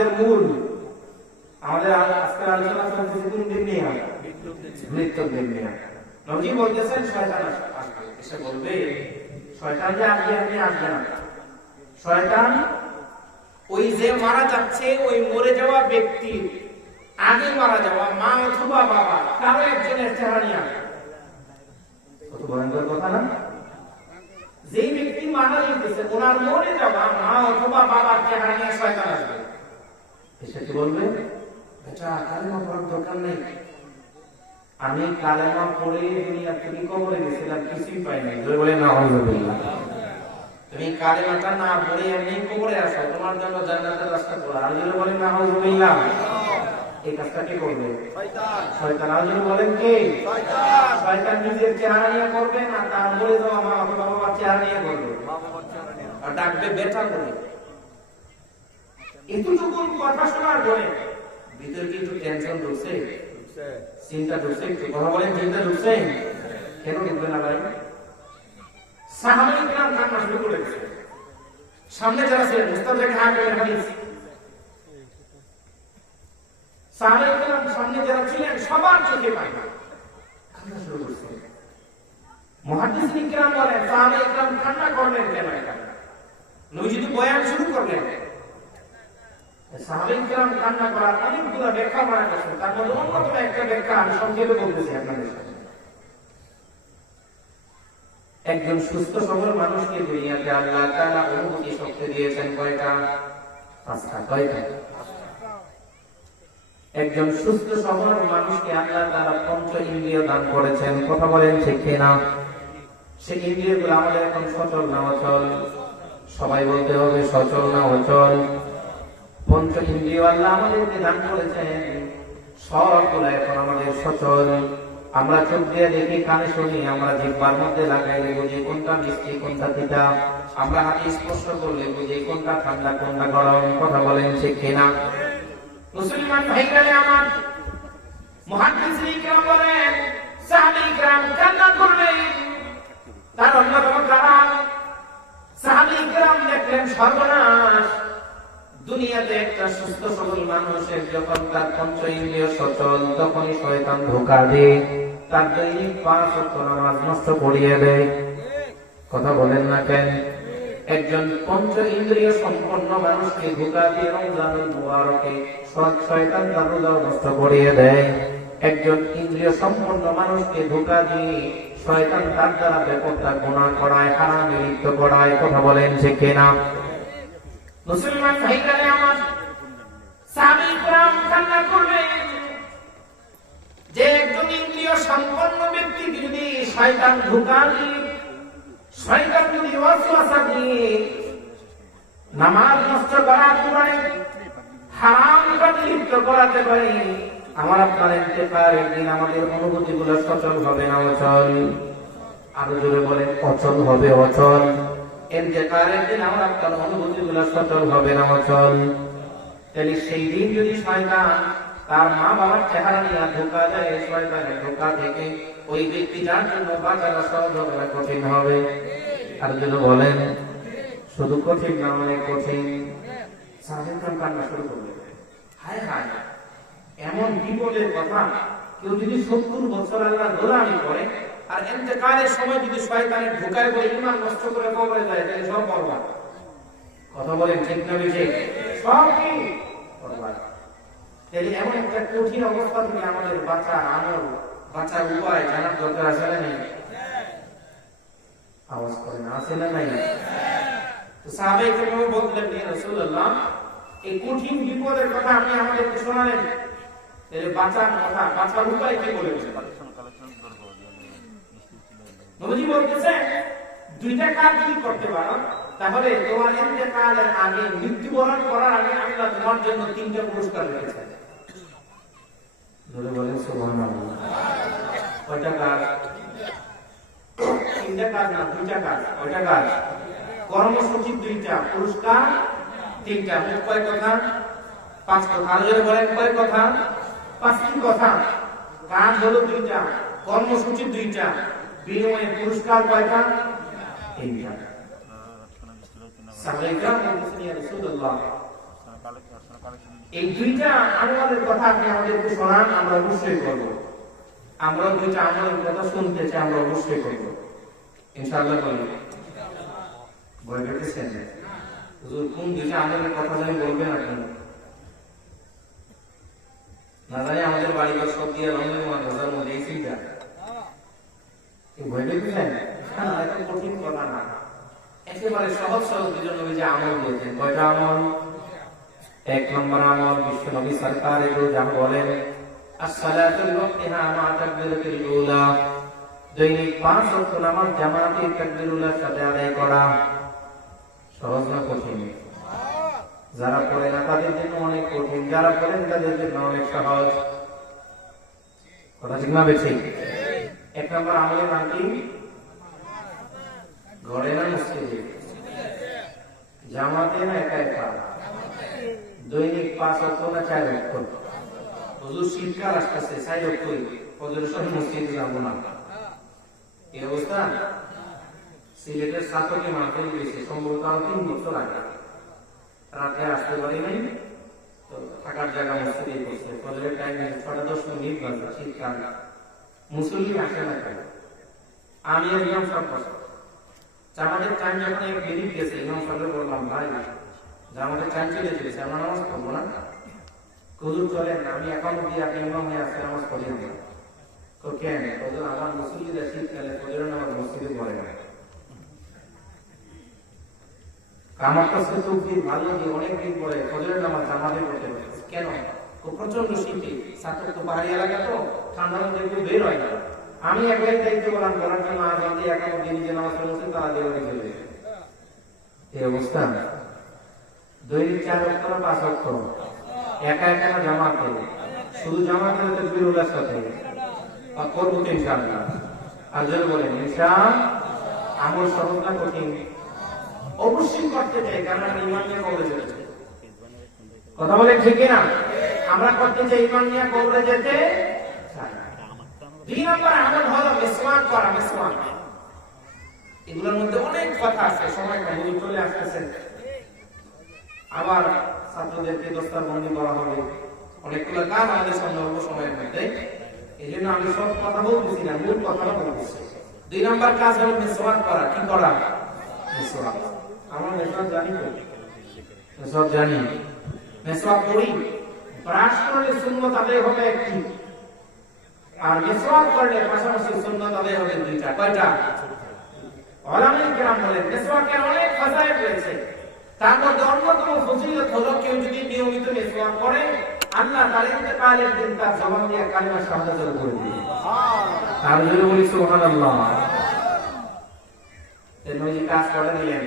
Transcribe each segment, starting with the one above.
আমাদের মূল। আমাদের আজকের আলোচনা চলছে কোন দিন নিয়ে? মৃত্যুর দিন নিয়ে। নবী বলতেছেন শয়তান আসবে, এসে বলবে, শয়তান যে আসবে আপনি আসবে না। শয়তান ওই যে মারা যাচ্ছে, ওই মরে যাওয়া ব্যক্তি আগে মারা যাওয়া মা অথবা বাবা কারো একজনের চেহারা নিয়ে আসবে। কত ভয়ঙ্কর কথা না? যে ব্যক্তি মারা যেতেছে ওনার মরে যাওয়া মা অথবা বাবার চেহারা নিয়ে শয়তান আসবে। এসে কি বলবে? এটা কালেমা পড়ার দরকার নেই, আমি কালেমা পড়ে দুনিয়া থেকে কবরে গেছিলাম, কিছুই পাই নাই। বলে নাউযুবিল্লাহ। তুমি কালেমাটা না পড়ে এমনি কবরে আসো, তোমার জন্য জান্নাতের রাস্তা খোলা। আর যদি বলেন নাউযুবিল্লাহ, এই কাজটা কে করবে? শয়তান। শয়তান। আর যদি বলেন কে? শয়তান। শয়তান নিজের চেহারা নিয়ে করবে না, তার মরে যাওয়া মা অথবা বাবার চেহারা নিয়ে করবে, আর ডাকবে বেটা করে। এতটুকু কথা শোনার পরে ভিতরে কি একটু টেনশন ঢুকছে? চিন্তা ঢুকছে? একটু কথা বলেন, চিন্তা ঢুকছে? কেন ঢুকবে না ভাই? সাহাবায়ে কেরাম কান্না শুরু করে দিয়েছে। সামনে যারা ছিলেন মুস্তাদরাক হাকিমের হাদিস, সাহাবায়ে কেরাম সামনে যারা ছিলেন সবার চোখে পানি, কান্না শুরু করছে। মুহাদ্দিসিন কেরাম বলেন সাহাবায়ে কেরাম কান্না করলেন কেন? এটা নবী যদি বয়ান শুরু করলেন, সাহাবায়ে কেরাম কান্না করার অনেকগুলো ব্যাখ্যা করা গেছে। তার মধ্যে অন্যতম একটা ব্যাখ্যা আমি সংক্ষেপে বলতেছি আপনাদের সাথে। একজন সুস্থ সবল মানুষকে দুনিয়াতে আল্লাহ তাআলা অনুভূতি শক্তি দিয়েছেন কয়টা? 5টা। কয়টা? একজন সুস্থ সবল মানুষকে আল্লাহ তাআলা পঞ্চ ইন্দ্রিয় দান করেছেন। কথা বলেন ঠিক কিনা? সেই ইন্দ্রিয়গুলো আমাদের এখন সচল না অচল? সবাই বলতে হবে সচল না অচল? পঞ্চ ইন্দ্রিয় আল্লাহ আমাদেরকে দান করেছেন, সবগুলো এখন আমাদের সচল। আমরা চোখ দিয়ে দেখি, কানে শুনি, আমরা জিহ্বার মধ্যে লাগাইলে বুঝি কোনটা মিষ্টি কোনটা তিতা, আমরা হাতে স্পর্শ করলে বুঝি কোনটা ঠান্ডা কোনটা গরম। কথা বলেন ঠিক কিনা? মুসলমান ভাইরা আমার, মুহাদ্দিসিন কেরাম বলেন সাহাবায়ে কেরাম কান্না করলেন। তার অন্যতম কারণ সাহাবায়ে কেরাম দেখলেন সর্বনাশ, দুনিয়াতে একটা সুস্থ সবল মানুষের যখন তার পঞ্চ ইন্দ্রিয় সচল, তখনই শয়তান ধোঁকা দেয়, তার দৈনিক 5 ওয়াক্ত নামাজ নষ্ট করিয়ে দেয়। কথা বলেন না কেন? একজন পঞ্চ ইন্দ্রিয় সম্পন্ন মানুষকে ধোঁকা দিয়ে রমজানুল মুবারকে শয়তান তার রোজা নষ্ট করিয়ে দেয়। একজন ইন্দ্রিয় সম্পন্ন মানুষকে ধোঁকা দিয়ে শয়তান তার দ্বারা ব্যাপকটা গুনাহ করায়, হারামে লিপ্ত করায়। কথা বলেন ঠিক কিনা? মুসলমান ভাইরা আমার, সাহাবায়ে কেরাম কান্না করলেন যে একজন ইন্দ্রিয় সম্পন্ন ব্যক্তিকে যদি শয়তান ধোঁকা দিয়ে, শয়তান যদি ওয়াসওয়াসা দিয়ে নামাজ নষ্ট করাতে পারে, হারাম কাজে লিপ্ত করাতে পারে, আমার আপনার ইন্তেকালের দিন আমাদের অনুভূতিগুলো সচল হবে না অচল? আরো জোরে বলেন, অচল হবে অচল? ইন্তেকালের দিন আমার আপনার অনুভূতিগুলো সচল হবে না অচল? তাহলে সেই দিন যদি শয়তান তার মা বাবার চেহারা নিয়ে ধোঁকা দেয়, শয়তানের ধোঁকা থেকে ওই ব্যক্তি যার জন্য বাঁচানো সহজ হবে না কঠিন হবে? আর যদি বলেন শুধু কঠিন না, অনেক কঠিন। সাহাবায়ে কেরাম কান্না শুরু করলেন, হায় হায়, এমন বিপদের কথা, কেউ যদি 70 বছর আল্লাহ গোলামি করে আর ইন্তেকালের সময় যদি শয়তানের ধোঁকায় পড়ে ঈমান নষ্ট করে কবরে যায়, তাহলে সব বরবাদ। কথা বলেন ঠিক না বেঠিক? সব কি বরবাদ। তাহলে এমন একটা কঠিন অবস্থা থেকে আমাদের বাঁচার আমল, বাঁচার উপায় জানার দরকার আছে না নাই? আওয়াজ করেন, আছে না নাই? তো সাহাবায়ে কেরাম বললেন, ইয়া রাসূলুল্লাহ, এই কঠিন বিপদের কথা আপনি আমাদেরকে শোনালেন, তাহলে বাঁচার কথা, বাঁচার উপায় কি বলেছেন? নবী বলতেছেন, দুইটা কাজ যদি করতে পারো তাহলে তোমার ইন্তেকালের আগে, মৃত্যুবরণ করার আগে আল্লাহ তোমার জন্য 3টা পুরস্কার রেখেছেন। জোরে বলেন সুবহানাল্লাহ। কয়টা কাজ? 3টা কাজ না, 2টা কাজ। কয়টা কাজ? কর্মসূচি 2টা, পুরস্কার 3টা। মোট কয় কথা? 5 কথা। আর জোরে বলেন কয় কথা? 5টি কথা। কাজ হলো 2টা, কর্মসূচি 2টা, বিনিময়ে পুরস্কার কয়টা? 3টা। সাহাবায়ে কেরাম বলতেছেন, ইয়া রাসূলুল্লাহ, এই দুইটা আমলের কথা আপনি আমাদেরকে শোনান, আমরা অবশ্যই করব। আমরা দুইটা আমলের কথা শুনতে চাই, আমরা অবশ্যই করব ইনশাআল্লাহ। বলে রেখেছেন হুজুর কোন দুইটা আমলের কথা জানি বলবেন আপনি? না জানি আমাদের বাড়িঘর সব দিয়ে রঙের মাদ্রাসার মধ্যে এই চিন্তা ভয় রেখেছেন। এত কঠিন কথা না, একেবারে সহজ সহজ দুজন নবী যে আমল দিয়েছেন। কয়টা আমল? এক নম্বর আমল বিশ্ব নবী সরকার যা বলেন আসসালাতুল ওয়াক্তিহা মা তাকবীরাতুল উলা, দৈনিক 5 ওয়াক্ত নামাজ জামাতে তাকবীরুল্লাহর সাথে আদায় করা। সহজ না কঠিন? যারা পড়ে না তাদের জন্য অনেক কঠিন, যারা পড়েন তাদের জন্য অনেক সহজ। কথা ঠিক না বেশি? এক নম্বর আমলের নাম কি? ঘরে না মসজিদে? জামাতে না একা একা? দৈনিক 5 ওয়াক্ত না 4 ওয়াক্ত? হুজুর শীতকাল আসতেছে 4 ওয়াক্তই ফজরের সময় মসজিদে যাব না, এই অবস্থা। সিলেটের ছাত্রকে মাহফিল দিয়েছে সম্ভবত 3 বছর আগে, রাতে আসতে পারি নাই তো থাকার জায়গা মসজিদে করছে। ফজরের টাইম 6:10 বাজে, শীতকাল, মুসল্লি আসে না কেন? আমি একদম সব কথা আমাদের টাইম যখন এক মিনিট গেছে ইমাম সাহেব বললাম ভাই আমাদের টাইম চলে গেছে, আমরা নামাজ পড়বো না? হুজুর চলেন, আমি এখন দিয়ে আপনি ইমাম হয়ে আসতে নামাজ পড়িয়ে দেন। তো কেন? হুজুর আমার মুসল্লিরা শীতকালে ফজরের নামাজ মসজিদে পড়ে না। আমার কাছে তো ভালো দিয়ে অনেকদিন পরে ফজরের নামাজ জামাতে পড়তে পারছে। কেন? প্রচন্ড শীতে, ছাত্র তো পাহাড়ি এলাকা, তো ঠান্ডার মধ্যে কেউ বের হয় না। আমি একলাই দায়িত্ব বললাম করার জন্য আজান দিয়ে এখন দিনে যে নামাজ পড়ছে তারা দেওয়ারে চলে গেছে। এই অবস্থা। দৈনিক 4 ওয়াক্ত না 5 ওয়াক্ত? একা একা না জামাতে? শুধু জামাতে হতে বিরুল্লাহর সাথে করবো তো ইনশাআল্লাহ। আর যদি বলেন ইনশাআল্লাহ আমল সহজ না কঠিন? অবশ্যই করতে চাই, কারণ আমি ইমান নিয়ে কবরে যেতে চাই। কথা বলেন ঠিক না? আমরা করতে চাই ইমান নিয়ে কবরে যেতে চাই। 2 নম্বর আমল হলো মিসওয়াক করা। মিসওয়াক, এগুলোর মধ্যে অনেক কথা আছে, সময় কম, চলে আসতেছে। আবার ছাত্রদেরকে দস্তারবন্দি করা হবে, অনেকগুলো কাজ আমাদের সামনে অল্প সময়ের মধ্যে। এই জন্য আমি সব কথা বলতেছি না, মূল কথাটা বলতেছি। 2 নম্বর কাজ হলো মিসওয়াক করা। কি করা? মিসওয়াক। আমরা মেসওয়াক জানি তো? মেসওয়াক জানি, মেসওয়াক করি। ব্রাশ করলে সুন্নাত আদায় হবে একটি, আর মিসওয়াক করলে পাশাপাশি সুন্নাত আদায় হবে 2টা। কয়টা? উলামায়ে কেরাম বলেন মিসওয়াকের অনেক ফাজাইল রয়েছে, তার মধ্যে অন্যতম ফজিলত হলো কেউ যদি নিয়মিত মিসওয়াক করে আল্লাহ তার ইন্তেকালের দিন তার জবান দিয়ে কালিমা শাহাদাত করে দিবেন। সুবহানাল্লাহ। আর জোরে বলি সুবহানাল্লাহ। এই নবী কাজ করে দিলেন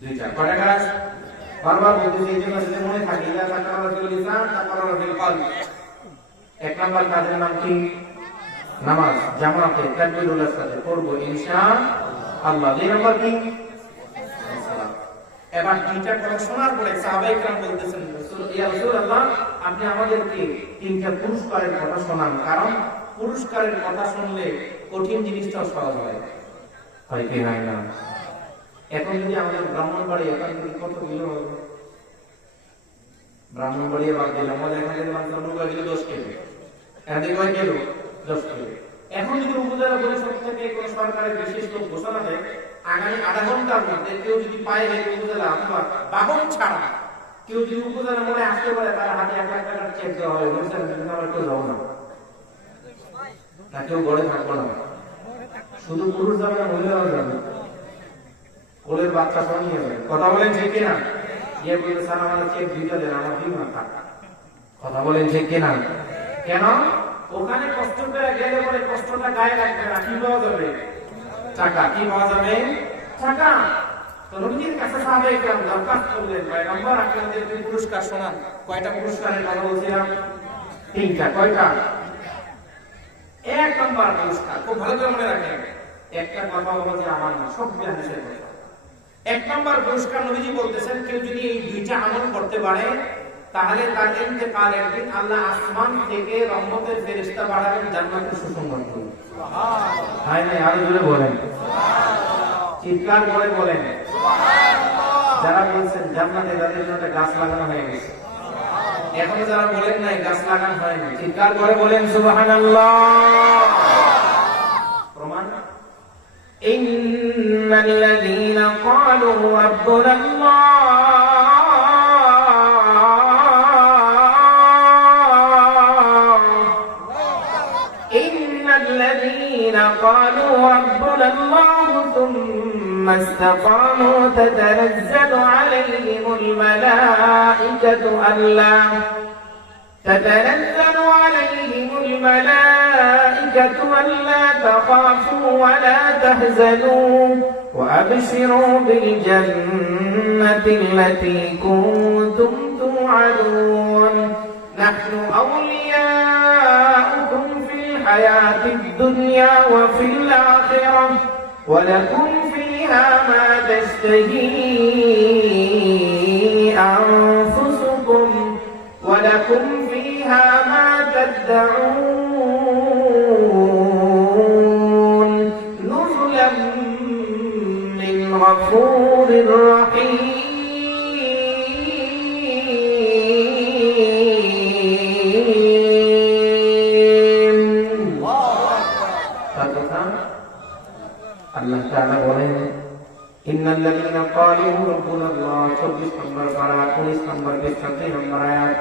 2টা। কয়টা কাজ? বারবার বলতেছি এই জন্য যদি মনে থাকে ইলা তাকারাতুল লিসান তাকারাতুল কলব। 1 নম্বর কাজের নাম কি? নামাজ জামাতে তাকবীরুল্লাহর সাথে পড়বো ইনশাআল্লাহ। 2 নম্বর কি? এবার 2টা কথা শোনার পরে সাহাবায়ে কেরাম বলতেছেন ইয়া রাসূলুল্লাহ আপনি আমাদেরকে 3টা পুরস্কারের কথা শোনান, কারণ পুরস্কারের কথা শুনলে কঠিন জিনিসটাও সহজ হয়। হয় কি হয় না? এখন যদি আমাদের ব্রাহ্মণবাড়ি এখান থেকে কত কিলো হবে? ব্রাহ্মণবাড়ি বাদ দিলে আমাদের এখান থেকে নৌকা কিলো 10 কিলো, এখান থেকে কয় কিলো? 10 কিলো। এখন যদি উপজেলা পরিষদ থেকে কোন সরকারের বিশেষ লোক ঘোষণা দেয় আগামী আধা ঘন্টার মধ্যে কেউ যদি পায় এই উপজেলা অথবা বাহন ছাড়া কেউ যদি উপজেলা মনে আসতে পারে তার হাতে 1 লাখ টাকার চেক দেওয়া হবে, বলছেন আমরা কেউ যাবো না, না কেউ গড়ে থাকবো না, শুধু পুরুষ যাবে না মহিলারাও যাবে, কোলের বাচ্চা সহ নিয়ে যাবে। কথা বলেন ঠিক কিনা? ইয়ে বলতে স্যার আমাদের চেক 2টা দেন, আমার 2 মাথা। কথা বলেন ঠিক কিনা? কেন? ওখানে কষ্ট করে গেলে বলে কষ্টটা গায়ে লাগবে না, কি পাওয়া যাবে? টাকা। কি পাওয়া যাবে? টাকা। তো নবীজির কাছে সাহাবায়ে কেরাম দরখাস্ত করলেন পয়গম্বর আপনি আমাদেরকে পুরস্কার শোনান। কয়টা পুরস্কারের কথা বলছিলাম? 3টা। কয়টা? 1 নম্বর পুরস্কার খুব ভালো করে মনে রাখেন, একটা কথা বলা যে আমার না, সব হাদিসের কথা। 1 নম্বর পুরস্কার নবীজি বলতেছেন কেউ যদি এই 2টা আমল করতে পারে তাহলে তার ইন্তেকালের দিন আল্লাহ আসমান থেকে রহমতের ফেরেশতা পাঠাবেন জান্নাতের সুসংবাদ দিয়ে। সুবহানাল্লাহ। হায় না আরো জোরে বলেন, সুবহানাল্লাহ। চিৎকার করে বলেন সুবহানাল্লাহ। যারা বলছেন জান্নাতে তাদের জন্য একটা গাছ লাগানো হয়ে গেছে, এখনো যারা বলেন নাই গাছ লাগানো হয়নি, চিৎকার করে বলেন সুবহানাল্লাহ। প্রমাণ ইন্নাল্লাযীনা ক্বালু রাব্বুনাল্লাহ قالوا ربنا الله ثم استقاموا تتنزل عليهم الملائكة ألا تخافوا ولا تحزنوا وأبشروا بالجنة التي كنتم توعدون نحن أولياؤكم في الحياة الدنيا وفي الآخرة ولكم فيها ما تشتهي أنفسكم ولكم فيها ما تدعون نزلا من غفور رحيم. আল্লাহ তাআলা বলেন ইন্নাল্লাযীনা ক্বালু রাব্বুনাল্লাহ 24 নম্বর পারা 19 নম্বর 23 নম্বর আয়াত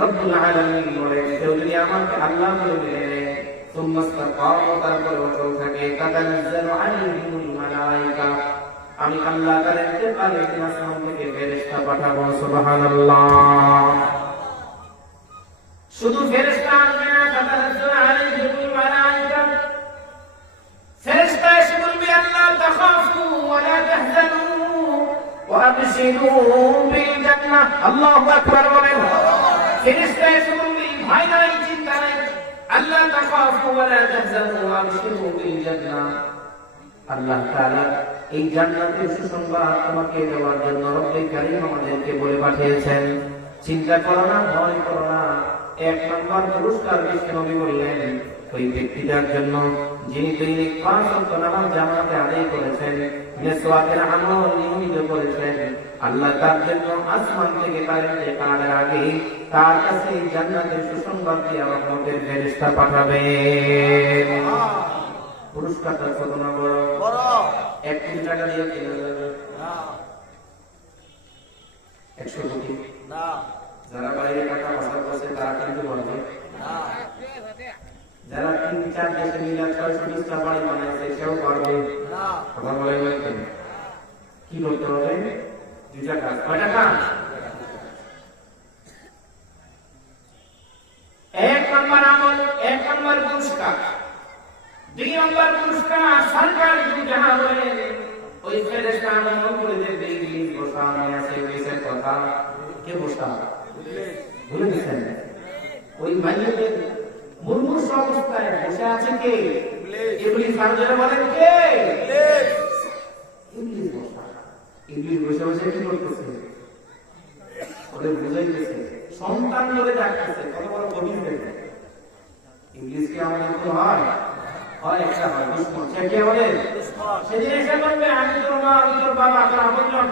রব্বুল আলামিন বলেন কেউ যদি আমাকে আল্লাহ বলে মেনে সুম্মা ইসতাকামু তারপর অটল থাকে তাতানাজ্জালু আলাইহিমুল মালায়েকা আমি আল্লাহ তাআলাকে পারে আসমান থেকে ফেরেশতা পাঠাবো সুবহানাল্লাহ। শুধু ফেরেশতা আসবে না, তাতানাজ্জালু আলাইহিমুল মালায়েকা ফেরেশতা এসে বলবে আল্লাহ তাখাফু ওয়া লা তাহজানু ওয়া আবশিরু বিল জান্নাহ। আল্লাহু আকবার বলেন। ফেরেশতা এসে বলবে ভয় নাই, চিন্তা নাই, আল্লাহ তাখাফু ওয়া লা তাহজানু ওয়া আবশিরু বিল জান্নাহ। আল্লাহ তাআলা এই জান্নাতের সুসংবাদ তোমাকে দেওয়ার জন্য রব্বুল কারীম আমাদেরকে বলে পাঠিয়েছেন। চিন্তা করো না, ভয় করো না। এক নম্বর পুরস্কার বিশ্ব নবী বললেন ওই ব্যক্তিটার জন্য যিনি দৈনিক 5 ওয়াক্ত নামাজ জামাতে আদায় করেছেন, মিসওয়াকের আমল নিয়মিত করেছেন, আল্লাহ তার জন্য আসমান থেকে কারেন্টে কানের আগে তার কাছে জান্নাতের সুসংবাদ দিয়ে রহমতের ফেরেশতা পাঠাবেন। পুরস্কারটা কত না বড়? 1 কোটি টাকা দিয়ে কিনা যাবে না, 100 কোটি না। যারা বাইরে টাকা ভাষা করছে তারা কিন্তু বলবে না, যারা 3-4 দেশে মিলে 620টা বাড়ি বানাইছে সেও পারবে না। কথা বলে বলতেন কি করতে হবে? 2টা কাজ। কয়টা কাজ? 1 নম্বর আমল, 1 নম্বর পুরস্কার। 2 নম্বর পুরস্কার সরকার যদি যাহা বলেন ওই ফেরেশতা আমল করে দেবে। ইবলিস বসা আছে ইবলিসের কথা কে বসা ভুলে দিয়েছেন? ওই মাইয়াদের মুরমুর অবস্থায় বসে আছে কে? ইবলিস। আর যারা বলেন কে? ইবলিস বসা। ইবলিস বসে বসে কি করতেছে? ওদের বুঝাইতেছে, সন্তান বলে ডাকতেছে। কত বড় গভীর দেখে ইবলিস কি আমাদের তো হয় একটা হয় দুশমন। সে কে আমাদের দুশমন। সেদিন এসে বলবে আমি তোর মা, আমি তোর বাবা, তোর আপনজন।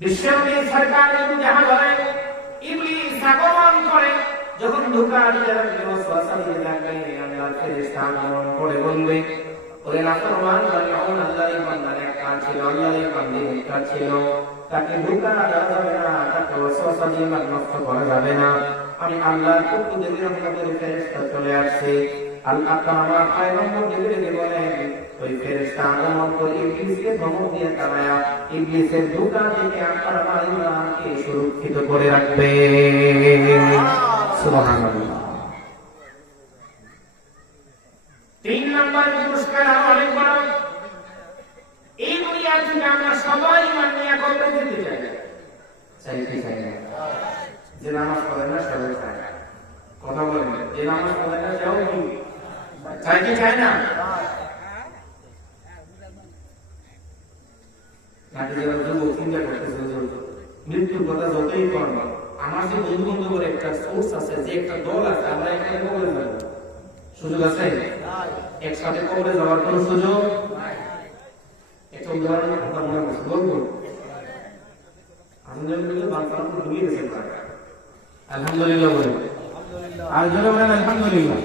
বিশ্বনবী সরকার যদি যাহা বলেন ইবলিস আগমন করে, যখন ধোঁকা দিতে লাগবে ওয়াসওয়াসা দিতে লাগবে, আল্লাহর ফেরেশতা আগমন করে বলবে ওরে নাফরমান বানিউন, আল্লাহর বান্দার এক কাজ ছিল, আল্লাহর বান্দির এক কাজ ছিল, তাকে ধোঁকা দেওয়া যাবে না, তাকে ওয়াসওয়াসা দিয়ে নষ্ট করা যাবে না। আমি আল্লাহর পক্ষ থেকে রহমতের ফেরেশতা চলে আসছে। আল্লাহ তাআলা পয়গম্বর জিবরিলকে বলেন ওই ফেরেশতা আগমন করে ইবলিসকে ধমক দিয়ে তাড়ায়া ইবলিসের ধোঁকা থেকে আপনারা ইমানকে সুরক্ষিত করে রাখবে। সুবহানাল্লাহ। 3 নম্বর পুরস্কার অনেক বড়। এই দুনিয়া থেকে আমরা সবাই ইমান নিয়ে কবরে যেতে চাই, চাইতে চাই না। যে নামাজ পড়ে না সবাই চায়, কথা বলেন, যে নামাজ পড়ে না সেও কি চাইতে চায় না? নাকি যারা যুবক চিন্তা করতেছে মৃত্যুর কথা যতই করেন, আমার যে বন্ধু বান্ধবের একটা সোর্স আছে, যে একটা দল আছে, আমরা এখানে কবরে যাব, সুযোগ আছে? একসাথে কবরে যাওয়ার কোন সুযোগ? এইসব ধরনের কথা মনে করছে বলবো আলহামদুলিল্লাহ বাচ্চারা তো ভুলে গেছে আলহামদুলিল্লাহ বলে আর জোরে বলেন আলহামদুলিল্লাহ।